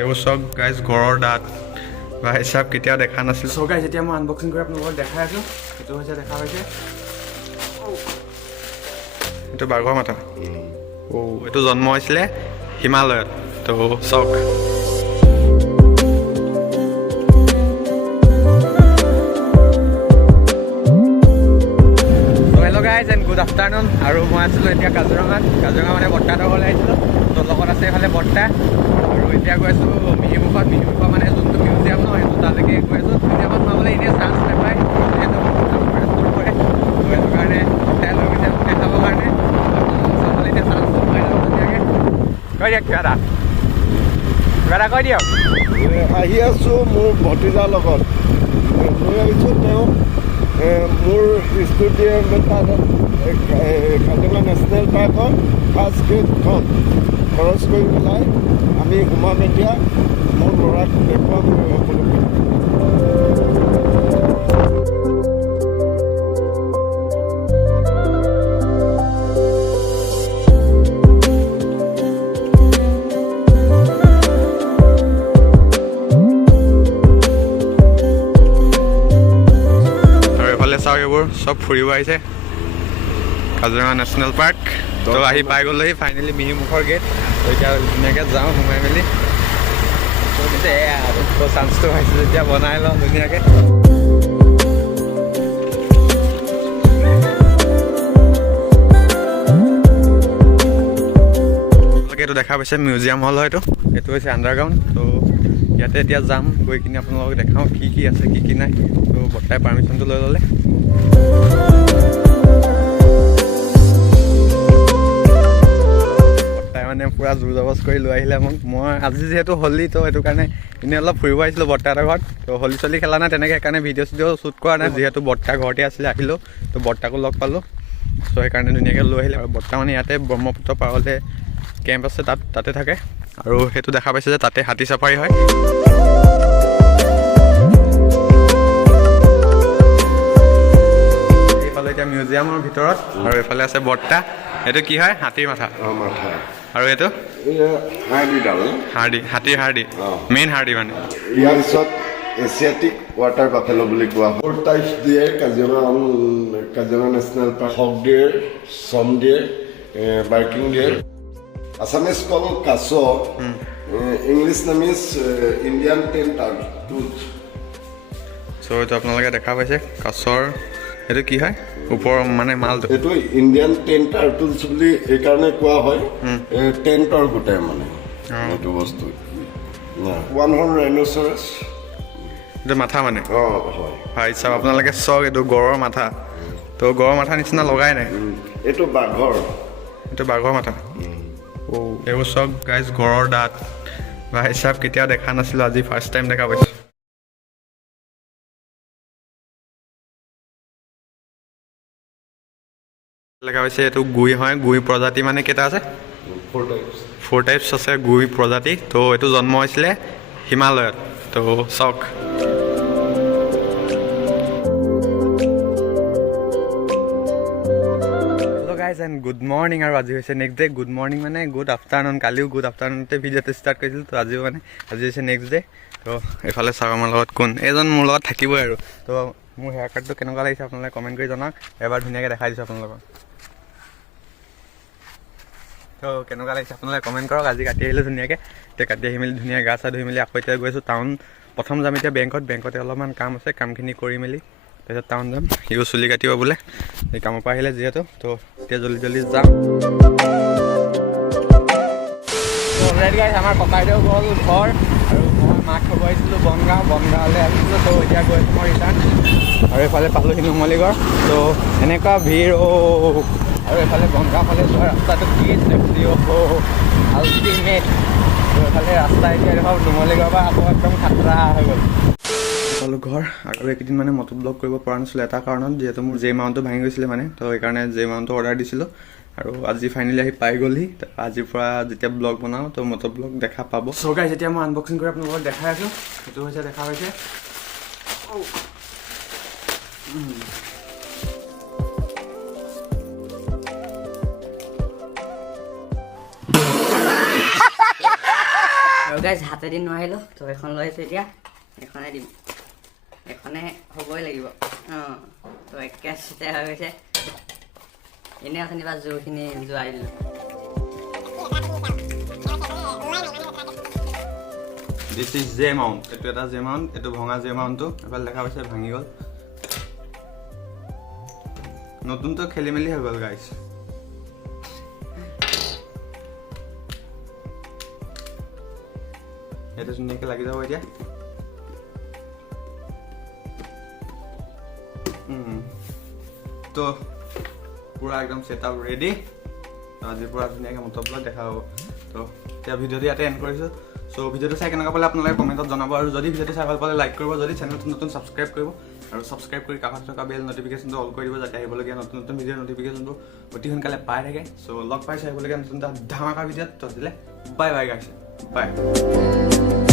এইবোৰ চব গাইজ ঘৰৰ দাঁত ভাই চাব কেতিয়াও দেখা নাছিল। চ' গাইজ এতিয়া মই আনবক্সিং কৰি আপোনালোকক দেখাই আছোঁ। এইটো হৈছে দেখা পাইছে এইটো বাঘৰ মাথা। এইটো জন্ম হৈছিলে হিমালয়ত। তো চাওক গাইজ এণ্ড গুড আফটাৰনুন। আৰু মই আছিলোঁ এতিয়া কাজিৰঙাত মানে বৰ্তাহঁতৰ ঘৰলৈ আহিছিলোঁ। তো লগত আছে এইফালে বৰ্তা আৰু এতিয়া গৈ আছোঁ মিহিমুখত মানে যোনটো মিউজিয়াম ন সেইটো তালৈকে গৈ আছোঁ। মিউজিয়ামত সোমাবলৈ এনেই চান্স নাপায় যিহেতু ৰেষ্টুৰ কৰে। তো সেইটো কাৰণে বৰ্তাই লৈ গৈছে মোক দেখাবৰ কাৰণে চাবলৈ এতিয়া চান্স পাই যাব ধুনীয়াকৈ। কৈ দিয়ক কিবা এটা কৈ দিয়ক। আহি আছোঁ মোৰ ভতিজাৰ লগত। লৈ আহিছোঁ তেওঁ মোৰ ষ্টুডিঅ' কাজিৰঙা নেশ্যনেল পাৰ্কৰ ফাৰ্ষ্ট গেটখন খৰচ কৰি পেলাই আমি সোমাম এতিয়া। মোৰ ল'ৰাক দেখুৱাম সকলোকে। চাওক এইবোৰ চব ফুৰিব আহিছে কাজিৰঙা নেশ্যনেল পাৰ্ক। তো আহি পাই গ'লেহি ফাইনেলি মিহিমুখৰ গেট। তো এতিয়া ধুনীয়াকৈ যাওঁ সোমাই মেলি। তো চান্সটো পাইছোঁ যেতিয়া বনাই লওঁ ধুনীয়াকৈ। এইটো দেখা পাইছে মিউজিয়াম হল হয়তো। এইটো হৈছে আণ্ডাৰগ্ৰাউণ্ড। তো ইয়াতে এতিয়া যাম গৈ কিনে আপোনালোকক দেখাওঁ কি আছে কি নাই। তো বৰ্তাই পাৰ্মিশ্যনটো লৈ ল'লে। বৰ্তাই মানে পূৰা জোৰ জবজ কৰি লৈ আহিলে মোক। মই আজি যিহেতু হোলী তো সেইটো কাৰণে এনেই অলপ ফুৰিব আহিছিলোঁ বৰ্তাহঁতৰ ঘৰত। তো হোলী চলি খেলা নাই তেনেকৈ, সেইকাৰণে ভিডিঅ' শ্বুট কৰা নাই। যিহেতু বৰ্তা ঘৰতে আছিলে আহিলোঁ তো বৰ্তাকো লগ পালোঁ। চ' সেইকাৰণে ধুনীয়াকৈ লৈ আহিলে। আৰু বৰ্তা মানে ইয়াতে ব্ৰহ্মপুত্ৰ পাৰতে কেম্প আছে তাতে থাকে। আৰু সেইটো দেখা পাইছে যে তাতে হাতী চাফাৰী হয়। এইফালে এতিয়া মিউজিয়ামৰ ভিতৰত আৰু এইফালে আছে বৰ্তা। এইটো কি হয়? হাতীৰ মাথা। আৰু এইটো হাতীৰ হাৰ্ডি মেইন হাৰ্ডি মানে। ইয়াৰ পিছত এছিয়াটিক ৱাটাৰ বাফেলো বুলি কোৱা হয়। 4 টাইপছ দিয়ে কাজিৰঙা নেশ্যনেল পাৰ্ক। হক ডিয়েৰ, চম ডিয়েৰ, বাৰ্কিং ডিয়েৰ। আছামিজ কল কাছ, ইংলিছ নাম ইজ ইণ্ডিয়ান টেন টাৰ্টুথ। চ' এইটো আপোনালোকে দেখা পাইছে কাছৰ। এইটো কি হয় ওপৰৰ মানে মালটো? এইটো ইণ্ডিয়ান টেন টাৰ্টুথ বুলি এইকাৰণে কোৱা হয়। টেণ্টৰ গোটেই মানে এইটো বস্তু। 1 হৰ্ণ ৰাইন'চৰাছ। এইটো মাথা মানে? হয়। হয় চাওক আপোনালোকে চাওক এইটো গড়ৰ মাথা। তো গড়ৰ মাথা নিচিনা লগাই নাই। এইটো বাঘৰ। এইটো বাঘৰ মাথা। এইবোৰ চব গাইজ গড়ৰ দাঁত ভাই চাব কেতিয়াও দেখা নাছিলোঁ, আজি ফাৰ্ষ্ট টাইম দেখা পাইছোঁ। দেখা পাইছে এইটো গুই হয়। গুই প্ৰজাতি মানে কেইটা আছে? 4 টাইপছ আছে গুই প্ৰজাতি। তো এইটো জন্ম হৈছিলে হিমালয়ত। তো চাওক গাইজ এণ্ড গুড মৰ্ণিং। আৰু আজি হৈছে নেক্সট ডে। গুড মৰ্ণিং মানে গুড আফটাৰনুন। কালিও গুড আফটাৰনুনতে ভিডিঅ'টো ষ্টাৰ্ট কৰিছিলোঁ। তো আজিও মানে আজি হৈছে নেক্সট ডে। তো এইফালে চাওক আমাৰ লগত কোন এইজন মোৰ লগত থাকিবই আৰু। তো মোৰ হেয়াৰ কাটটো কেনেকুৱা লাগিছে আপোনালোকে কমেণ্ট কৰি জনাওক। এবাৰ ধুনীয়াকৈ দেখাই দিছোঁ আপোনালোকক। তো কেনেকুৱা লাগিছে আপোনালোকে কমেণ্ট কৰক। আজি কাটি আহিলোঁ ধুনীয়াকৈ। এতিয়া কাটি আহি মেলি ধুনীয়াকৈ গা চা ধুই মেলি আকৌ এতিয়া গৈছোঁ টাউন। প্ৰথম যাম এতিয়া বেংকতে অলপমান কাম আছে। কামখিনি কৰি মেলি তাৰপিছত টাউন যাম। সিও চুলি কাটিব বোলে এই কামৰ পৰা আহিলে যিহেতু। তো এতিয়া জল্দি যাম। অলৰেডি গাইজ আমাৰ ককাইদেউ গ'ল ঘৰ আৰু মই মাক থ'ব আহিছিলোঁ বনগাঁৱলৈ আহিছিলোঁ। তো এতিয়া গৈ আছোঁ মই ৰিটাৰ্ণ। আৰু এইফালে পালোঁহি নুমলীগড়। তো এনেকুৱা ভিৰ আৰু এইফালে বনগাঁও ফালে যোৱা ৰাস্তাটো কি চেফটি আল্টিমেট। তো এইফালে ৰাস্তা এতিয়া দেখোন নুমলীগড়ৰ পৰা আকৌ একদম খাতৰা হৈ গ'ল। পালোঁ ঘৰ। আৰু এইকেইদিন মানে মটোব্লগ কৰিব পৰা নাছিলোঁ এটা কাৰণত, যিহেতু মোৰ জে মাউণ্টটো ভাঙি গৈছিলে মানে। তো সেইকাৰণে জে মাউণ্টটো অৰ্ডাৰ দিছিলোঁ আৰু আজি ফাইনেলি আহি পাই গ'লহি। আজিৰ পৰা যেতিয়া ব্লগ বনাওঁ তো মটোব্লগ দেখা পাব। চ' গাইজ এতিয়া মই আনবক্সিং কৰি আপোনালোকক দেখাই আছোঁ। সেইটো হৈছে দেখা পাইছে গাইজ হাতেদি নোৱাৰিলোঁ তো এখন লৈ আছোঁ এতিয়া এখনে দিম এখনে হ'বই লাগিব অঁ তো একেচতে হৈ গৈছে এনেই অথনি বা জোৰখিনি যোৱাই দিলোঁ দিছ ইজ জে মাউণ্ট এইটো এটা জে মাউণ্ট এইটো ভঙা জে মাউণ্টটো এফালে দেখা পাইছে ভাঙি গ'ল নতুনটো খেলি মেলি হৈ গ'ল গাইছ এইটো ধুনীয়াকৈ লাগি যাব এতিয়া তো পুৰা একদম ছেটআপ ৰেডি আজিৰ পৰা ধুনীয়াকৈ মটভ্লগ দেখা হ'ব তো এতিয়া ভিডিঅ'টো ইয়াতে এণ্ড কৰিছোঁ চ' ভিডিঅ'টো চাই কেনেকুৱা পালে আপোনালোকে কমেণ্টত জনাব আৰু যদি ভিডিঅ'টো চাই ভাল পালে লাইক কৰিব যদি চেনেলটো নতুন ছাবস্ক্ৰাইব কৰিব আৰু ছাবস্ক্ৰাইব কৰি কাষত থকা বেল নটিফিকেশ্যনটো অল কৰি দিব যাতে আহিবলগীয়া নতুন নতুন ভিডিঅ'ৰ নটিফিকেশ্যনবোৰ অতি সোনকালে পাই থাকে চ' লগ পাইছে আহিবলগীয়া নতুন এটা ধামাকা ভিডিঅ'ত তো দিলে বাই বাই গাইছে বাই